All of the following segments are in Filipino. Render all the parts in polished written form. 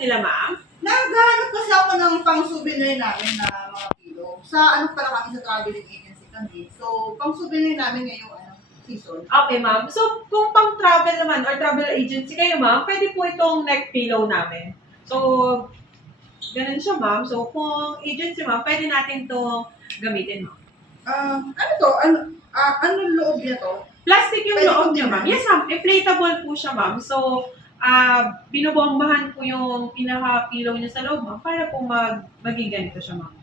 nila, ma'am? Naghahanap kasi ako ng pang-souvenir namin na mga pillow. Sa ano pala kami, sa traveling agency kami. So, pang-souvenir namin ngayong season. Okay, ma'am. So, kung pang-travel naman or travel agency kayo, ma'am, pwede po itong neck pillow namin. So, ganun siya, ma'am. So, kung agency, ma'am, pwede natin to gamitin, ma'am. Ano to? Ano loob niya to? Plastic yung Pwede loob kong niya, ma'am. tingnan? Yes, ma'am. Inflatable po siya, ma'am. So, binobombahan po yung pinaka-pillow niya sa loob, ma'am, para po maging ganito siya, ma'am.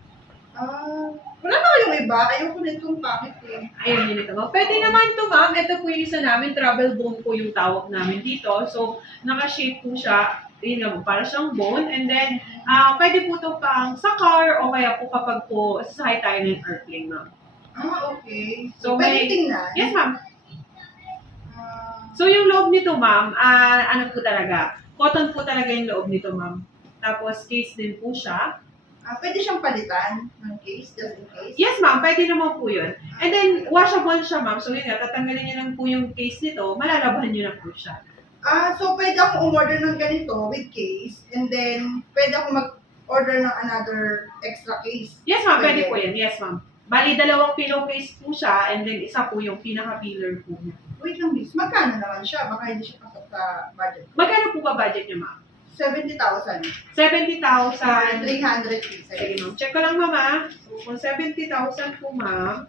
Wala na kayong iba? Ayoko na itong packet eh. Ayun yun ito, ma'am. Pwede naman to, ma'am. Ito po yung isa namin, travel bone po yung tawag namin dito. So, naka-shape po siya. Yun nga, para siyang bone. And then, pwede po to pang sa car o kaya po kapag po sasakay tayo ng airplane, ma'am. Okay. So, Pwede tingnan? Yes, ma'am. Ah, So, yung loob nito, ma'am, ano po talaga? Cotton po talaga yung loob nito, ma'am. Tapos, case din po siya. Pwede siyang palitan ng case, just in case? Yes, ma'am. Pwede naman po yun. And then, washable siya, ma'am. So, yun nga, tatanggalin niyo lang po yung case nito, malalabahan niyo na po siya. So pwede akong umorder ng ganito with case, and then pwede akong mag-order ng another extra case? Yes, ma'am. Pwede po yan. Yes, ma'am. Bali, dalawang pillowcase po siya, and then isa po yung pinaka-pillar po niya. Wait lang, miss. Magkano naman siya? Baka hindi siya pasok sa budget. Magkano po ba budget niyo, ma'am? 70,000. 70,000. 300 pieces. Sige, ma'am. Check ko lang, ma'am. So, kung 70,000 po, ma'am,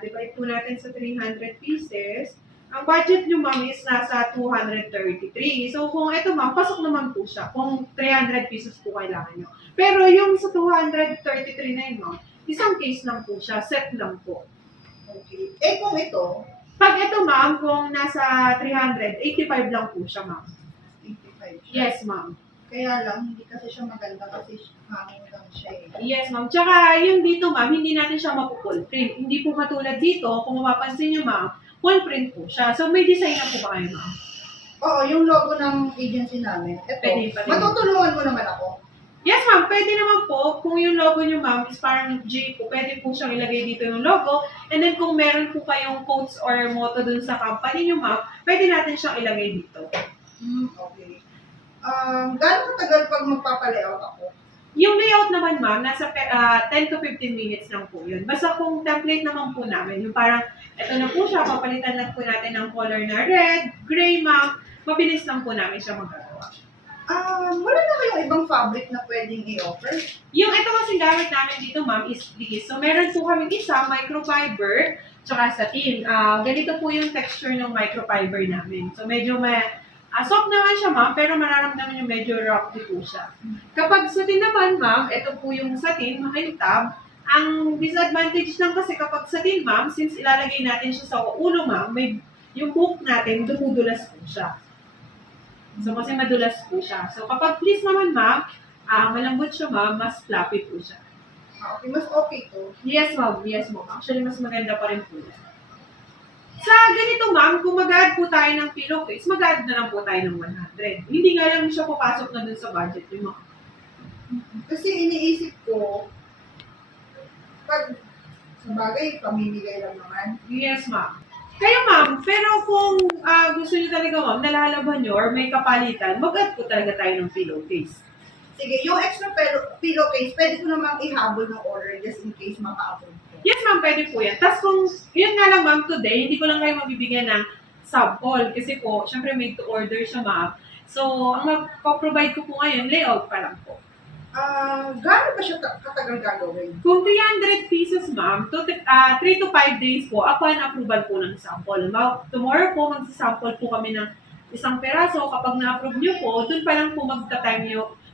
divide po natin sa 300 pieces. Ang budget nyo, ma'am, is nasa 233. So, kung ito, ma'am, pasok naman po siya. Kung 300 pieces po kailangan nyo. Pero yung sa 233 na yun, ma'am, isang case lang po siya. Set lang po. Okay. Kung ito, Pag ito, ma'am, kung nasa 300, 85 lang po siya, ma'am. 85 siya. Yes, ma'am. Kaya lang, hindi kasi siya maganda kasi hangin lang siya eh. Yes, ma'am. Tsaka yung dito, ma'am, hindi natin siya mapupull print. Hindi po katulad dito, kung mapapansin nyo, ma'am, full print po siya. So, may design na po ba kayo, ma'am? Oo, yung logo ng agency namin. Ito, Pwede pa rin. matutulungan mo naman ako. Yes, ma'am. Pwede naman po. Kung yung logo nyo, ma'am, is parang J po, pwede po siyang ilagay dito yung logo. And then, kung meron po kayong quotes or motto dun sa company nyo, ma'am, pwede natin siyang ilagay dito. Okay. Gano'ng katagal pag magpapalayout ako? Yung layout naman, ma'am, nasa 10 to 15 minutes lang po yun. Basta kung template naman po namin, yung parang, ito na po siya, papalitan lang po natin ng color na red, gray, ma'am, mabilis lang po namin siya magagawa. Wala na kayong ibang fabric na pwedeng i-offer? Yung ito kasi gamit namin dito, ma'am, is this. So, meron po kami isa, microfiber, tsaka satin. Ganito po yung texture ng microfiber namin. So, medyo soft naman siya, ma'am, pero mararamdaman yung medyo rocky po siya. Kapag satin naman, ma'am, ito po yung satin, makintab. Ang disadvantage lang kasi kapag satin, ma'am, since ilalagay natin siya sa ulo, ma'am, yung hook natin, dumudulas po siya. So, kasi madulas po siya. So, kapag fleece naman, ma'am, malambot siya, ma'am, mas fluffy po siya. Okay, mas okay to. Yes, ma'am. Yes, ma'am. Actually, mas maganda pa rin po yan. Sa ganito, ma'am, kung mag-add po tayo ng pillowcase, mag-add na lang po tayo ng 100. Hindi nga lang siya papasok na dun sa budget yung mga. Kasi iniisip ko, pag sa bagay, pamimigay lang naman. Yes, ma'am. Kayo, ma'am, pero kung gusto niyo talaga, ma'am, nalalaban niyo or may kapalitan, mag-add po talaga tayo ng pillowcase. Sige, yung extra pillowcase, pwede ko namang ihabol ng order just in case maka-approve ko. Yes, ma'am, pwede po yan. Tapos kung, yun nga lang, ma'am, today, hindi ko lang kayo mabibigyan ng sample. Kasi po, syempre, made to order siya, ma'am. So, ang mag-provide ko po ngayon, layout pa lang po. Gaano ba siya katagal gagawin? Kung 300 pieces, ma'am, 3 to 5 days po, upon approval po ng sample. Tomorrow po, magsasample po kami ng isang peraso. Kapag na-approve nyo po, dun pa lang po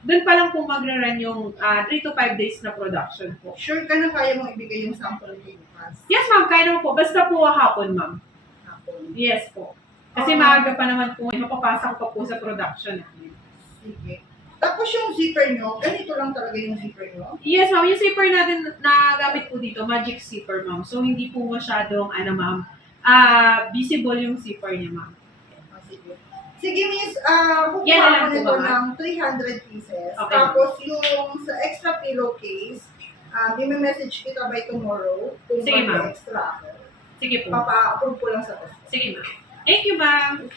doon pa lang po magra-run yung 3 to 5 days na production po. Sure ka na kaya mong ibigay yung sample kay Lucas? Yes, ma'am, kaya naman po. Basta po hapon, ma'am. Hapon. Yes po. Kasi maaga pa naman po, mapapasok pa po sa production namin. Sige. Tapos yung zipper nyo, ganito lang talaga yung zipper nyo? Yes, ma'am. Yung zipper natin na gamit po dito, magic zipper, ma'am. So, hindi po masyadong, ma'am, visible yung zipper niya, ma'am. Sige. Sige, miss, Yan na kukuha lang ko po, nito ma'am. ng 300 pieces. Okay. Tapos yung sa extra pillowcase, i-message kita by tomorrow kung Sige, ma'am. extra ako. Sige po. Papa-approve ko lang sa post. Sige, ma'am. Thank you, ma'am.